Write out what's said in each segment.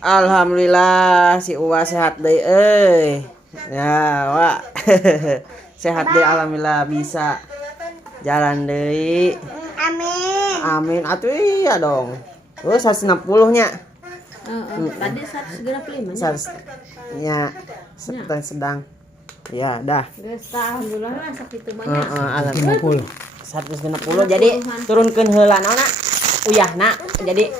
Alhamdulillah si Uwa sehat deui Ya, Wak. Sehat deui alhamdulillah bisa jalan deui. Amin. Amin. Atuh iya dong. 160 nya. Tadi 165 nya. Ya, sedang. Ya, dah. Geus alhamdulillah lah sakitu banyak. Alhamdulillah. 160 jadi turunkeun heula naonna uyahna jadi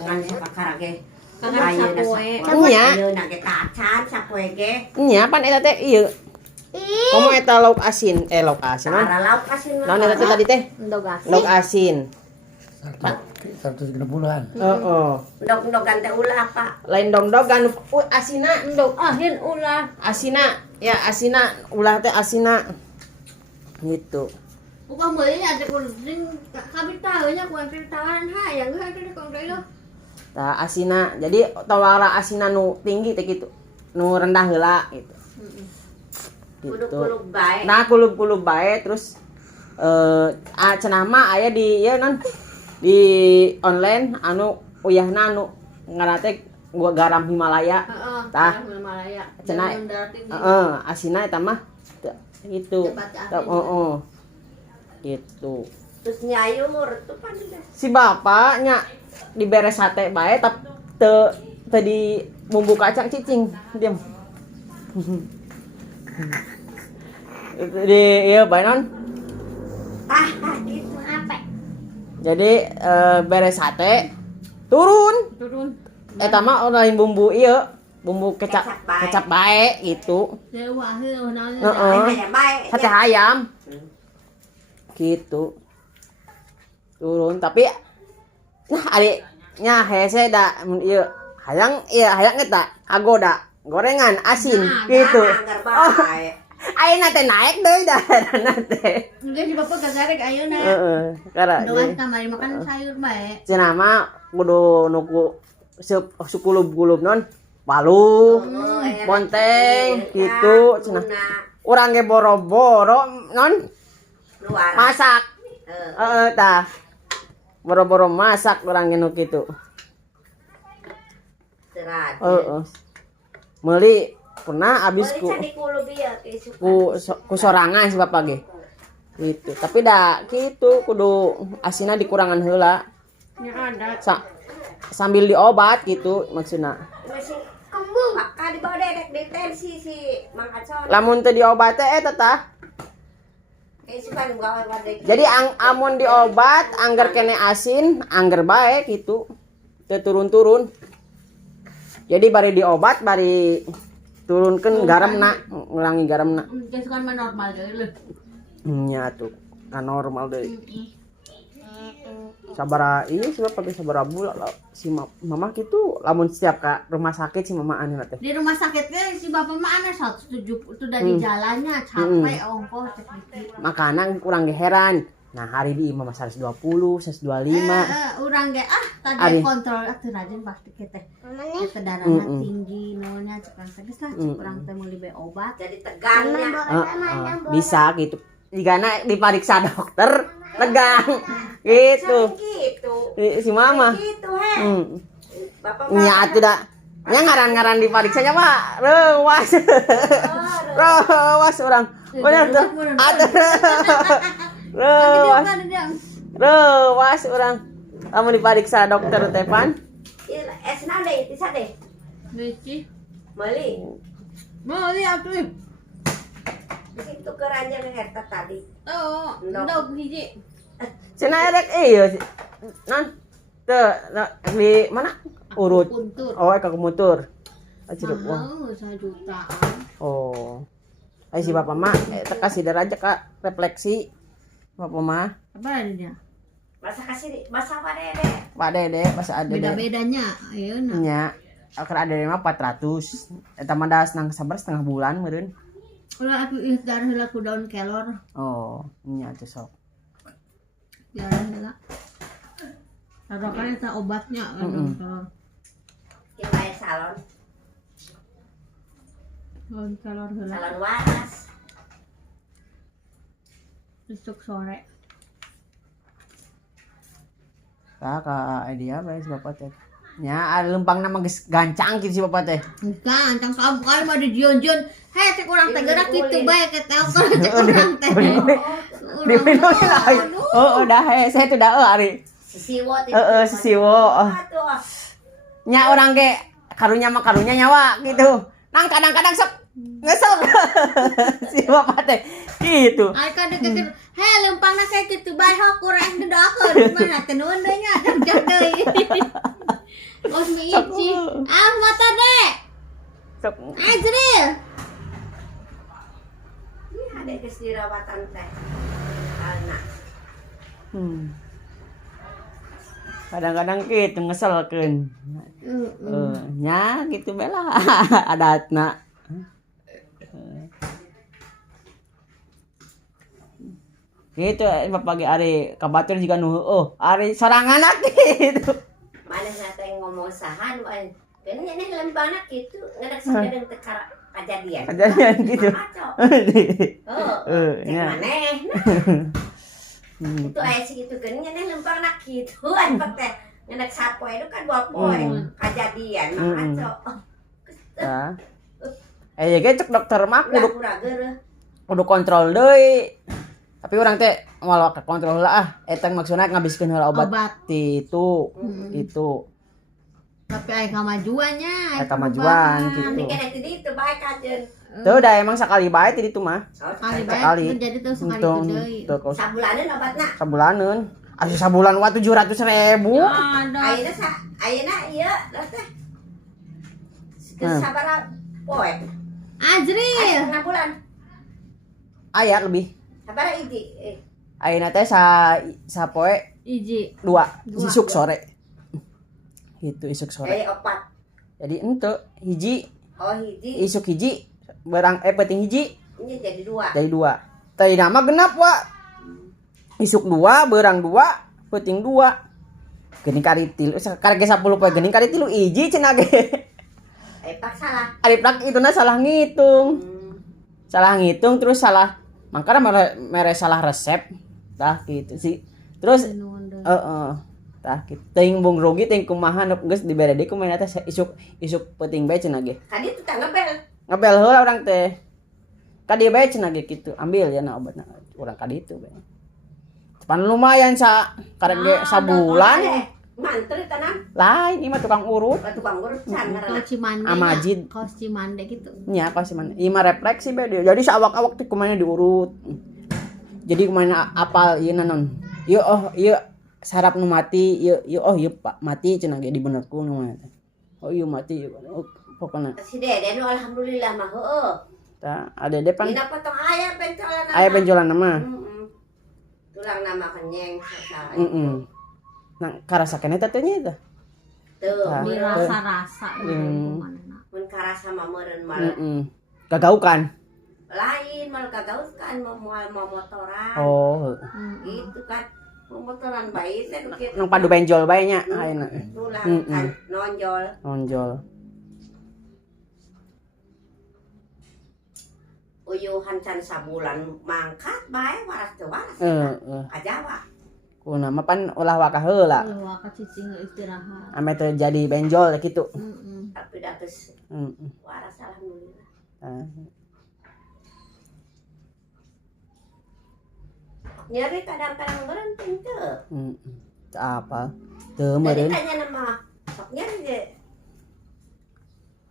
Ngan sakarang ge. Kakak sapoe. nya Ayeuna ge tacan sapoe ge. nya pan eta teh ieu. Komo eta lauk asin, lauk asin. Ara lauk asin. Naon eta teh tadi teh? Endog asin. Lauk asin. 160-an. Heeh. Ndog-ndogan teh ulah, Pak. Lain dong-dogan asina Endog asin ulah. asina ya asina ulah teh asina gitu. Upah meuli atuh kuring kabeh tahu nya kuan pirtawan hayang geus atuh kong deui. Tah asina jadi tawara asina nu tinggi teh gitu nu rendah heula gitu. Kulub-kulub bae. Nah kulub-kulub bae terus cenah mah aya di ieu non di online anu uyahna anu ngaranna teh gua garam Himalaya. Heeh. Tah. Himalaya. Cenah asina eta mah gitu. Heeh. Gitu. Terus nyayu tuh pan deh. Si bapaknya diberes sate bae tapi teu di bumbu kacang cicing diam. Di ieu bae non. Gitu apa? Jadi beres sate turun. Eta mah lain bumbu ieu, bumbu kecap bae gitu. Dewa heuh naon. Heeh. Bae. Sate ayam. Gitu. Turun tapi nah ari nya hese da mun ieu hayang eta agoda gorengan asin gitu. Bae. Ayeuna teh naik deui dahareuna teh. Geus si bapak gagarek ayeuna. Heeh. Kara. Doan kamari makan sayur bae. Cenah mah kudu nuku sukulub-kulub non palu, monteng gitu cenah. Urang ge boro-boro non Luar. masak. Tah. Boro-boro masak urang ge nu kitu. Serat. Meuli pernah abis ku sorangan si bapak ge. Gitu. Tapi da kitu kudu asina dikurangan heula. Nya ada. Sambil diobat gitu maksudna. Masih kembung. Maka dibawa dedek di tensi si Mang Acon. Lamun teu diobat teh eta tah. Jadi amun diobat angger kene asin, angger bae gitu. Teu turun-turun. Jadi bari diobat bari turunkeun garamna, ngurangi garamna. Geus kan mah normal deui leuh. Nya tuh, kan normal deui. Sabaraha ieu sih bapak sabaraha bulan si mama kitu lamun setiap ka rumah sakit si mama anu teh. Di rumah sakit ge si bapak mah ana 170 itu dari jalannya capek ongkos cek gitu. Makanan kurang ge heran. Nah, hari di mama 120, 125. Urang ge tadi kontrol atuh rajin pasti kita teh. Eta darahna tinggi naonnya cekan geus lah urang teh meuli bae obat. Jadi tegangnya. Bisa gitu. Jigana dipariksa dokter tegang gitu. Si mama. Gitu he. Bapak Nya atuh da. Nya ngaran-ngaran dipariksanya mah reuwas. Reuwas urang. Bener tuh. Atuh. Reuwas urang. Lamun dipariksa dokter teh pan. Esna deh, bisa deh. Beci. Meuli. Meuli atuh. Itu keranjang eta tadi. Oh, ndog hiji. Cenah erek ieu. Non. Teu di mana? Urut. Puntur. Oh, ka kumutur. Acirup uang. Mahal 1 jutaan. Oh. Ai si bapak mah eta kasih daraja ka refleksi. Bapak mah Apa dia? Masa kasih masa apa deh? Pak Dede masa ada Beda-bedanya ayeuna. nya akar ada mah 400. Eta mah da senang sabar setengah bulan meureun. Ulah aku ikhtar heula ku daun kelor. Oh, nya teh sok. Jalan heula. Tarokan eta obatnya daun kelor. Yang kayak salon. Daun kelor heula. Salon waras. Besok sore. Tah ka idea bae si bapak teh. Nya lempang nama geus gancang kitu si bapak teh. Bukan, cang kamu kali mah di jion-jion. Heh, cek urang teh gerak kitu bae keteu kan cek urang teh. Di minum lain. Oh, udah saya tuh dah ari. Sisiwo Sisiwo. Nya orang ge karunya mah karunya nyawa gitu. Nang kadang-kadang sok ngesok. Si bapak teh gitu. Ai kadang-kadang heh lempangna kayak kitu bae hok urang dedakeun mana teh nuhun deui nya jak deui. Oh mi ici. Ah mata deh. Sok. Azril. Ini ada geus dirawatan teh. Anak. Kadang-kadang gitu ngeselkeun. Nya gitu bae lah adatna. Gitu bapak ge ari kabatur juga nu ari sorangan gitu. Mana teh ngomong sahan kan nya lembana kitu ngadak sadeng teh kajadian. Kejadian gitu. Nya maneh. Itu aya segitu geuning nya lempangna kitu an teh ngadak sapoe itu kan 2 poe kajadian mah Nah. Ge cek dokter mah kudu kontrol deui. Tapi orang teh moal kontrol lah eta maksudna ngabiskeun heula obat itu gitu. Tapi aya kamajuannya. Aya kamajuan gitu. Ini kan di ditu bae kajeun. Teu da emang sakali bae ti ditu mah. Sekali jadi tuh sekali deui. Sabulaneun obatna. Sabulaneun. Asuh sabulan wa 700.000. Ayeuna ieu teh. Sabaraha poe? Azril. 6 bulan. Aya lebih. Sabaraha hiji? Ayeuna teh sapoe Hiji. 2 isuk sore. Gitu isuk sore. Opat. Jadi ente hiji. Oh hiji. Isuk hiji barang penting hiji. Ini jadi 2. Jadi 2. Tadi nama genap wa. Isuk 2, berang 2, penting 2. Geuning kari 3, karek 10 poe geuning kari 3 hiji cenah ge. Pak salah. Ari plak ituna salah ngitung. Salah ngitung terus salah mangkana mere salah resep. Tah gitu sih. Terus tah kitu. Teuing bung rugi teuing kumaha nu geus dibere deui kumaha teh isuk penting bae cenah ge. Kadi teh ngebel. Ngabel heula urang teh. Ka dieu bae cenah ge kitu. Ambil ya na obatna. Urang ka ditu bae. Pan lumayan karek ge sabulan. Mantri tanam. Lain ieu mah tukang urut. Tukang urut can Kalau Cimande. Amajid. Kalau Cimande gitu. Nya apa sih mana? Ieu mah refleksi bae dia. Jadi saawak-awak teh kumaha diurut. Jadi kumaha apal ieu naon. Ieu ieu saraf nu mati, ieu Pak mati cenah ge dibenerkeun kumaha teh. Oh ieu mati pokona. Si Deden alhamdulillah mah heueuh. Tah ade pang. Dina potong aya pencolan. Aya penjualan mah. Tulang nama kenyeng salah. Nah, karasa keneh teh nya teh. Tuh, dirasa-rasa mun karasa mah meureun malah. Gagaukan. Lain malah gagauskan moal motoran. Oh, Gitu kan. Motoran bae teh kitu. nang padu benjol bae nya ayeuna. Tulang kan nonjol. Nonjol. Uyuhan can sabulan mangkat bae waras teu waras. Kajawa. Kuna mah pan ulah waka heula. Waka cicing istirahat. Ame teu jadi benjol kitu. Tapi da geus waras alhamdulillah. Nyeri kadang-kadang berhenti teu. Apa? Teu meureun. Jadi tanya nama sok nyeri ge.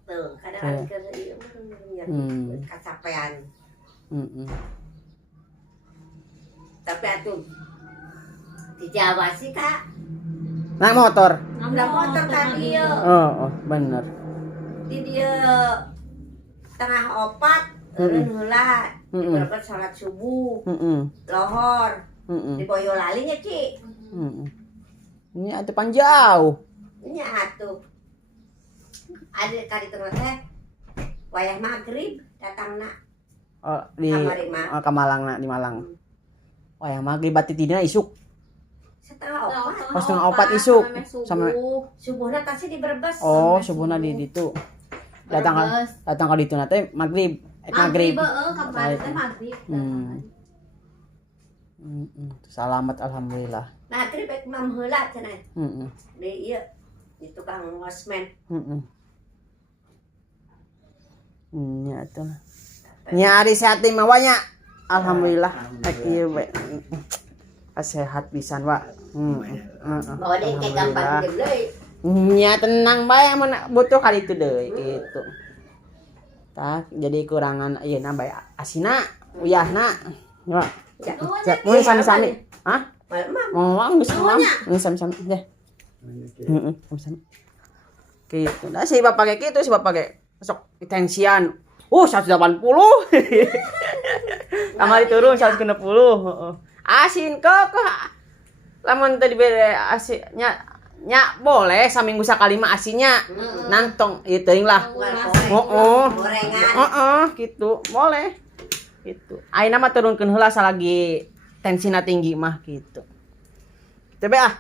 Tuh, kadang ke ieu nyeri kacapean. Tapi atuh di Jawa sih Kak. Naik motor. Udah motor kan dia. Oh, bener. Di dia tengah 4 eureun heula. Berangkat salat subuh. Lohor. Di Boyolali nya Ci. Ini atuh pan jauh. Nya atuh. Ada kali tengah teh wayah magrib datangna. Oh, di Kamalangna di Malang. Wayah magrib batidina isuk. Setengah 4 isuk sama subuhna tasih di Brebes. Oh, subuhna di ditu. Datang ka ditu na teh magrib. Magrib. Kapan teh magrib. Selamat alhamdulillah. Magrib ek mam heula cenah. Di ieu itu tukang ngosmen. Heeh. Nya atuh. Nya ari sehat teh mah nya. Alhamdulillah. Ieu we. Sehat pisan wa. Bawa deh kayak gampang deui. Nya tenang bae mun butuh kali itu deui gitu. Tah jadi kurangan ayeuna bae asina, uyahna. Ya. Mun sami-sami. Hah? Mau geus mah. Geus sami-sami deh. Heeh, sami. Gitu. Da si bapak ge kitu si bapak ge sok tensian. 180. Kamari turun 160. Heeh. Asin kok. Lamun tadi bere asinnya nya boleh saminggu sakali mah asinnya. Nantong ieu teuing lah. Heeh. Gorengan. Heeh, gitu. Boleh. Gitu. Ayeuna mah turunkeun heula salagi tensina tinggi mah gitu. Tebe ah.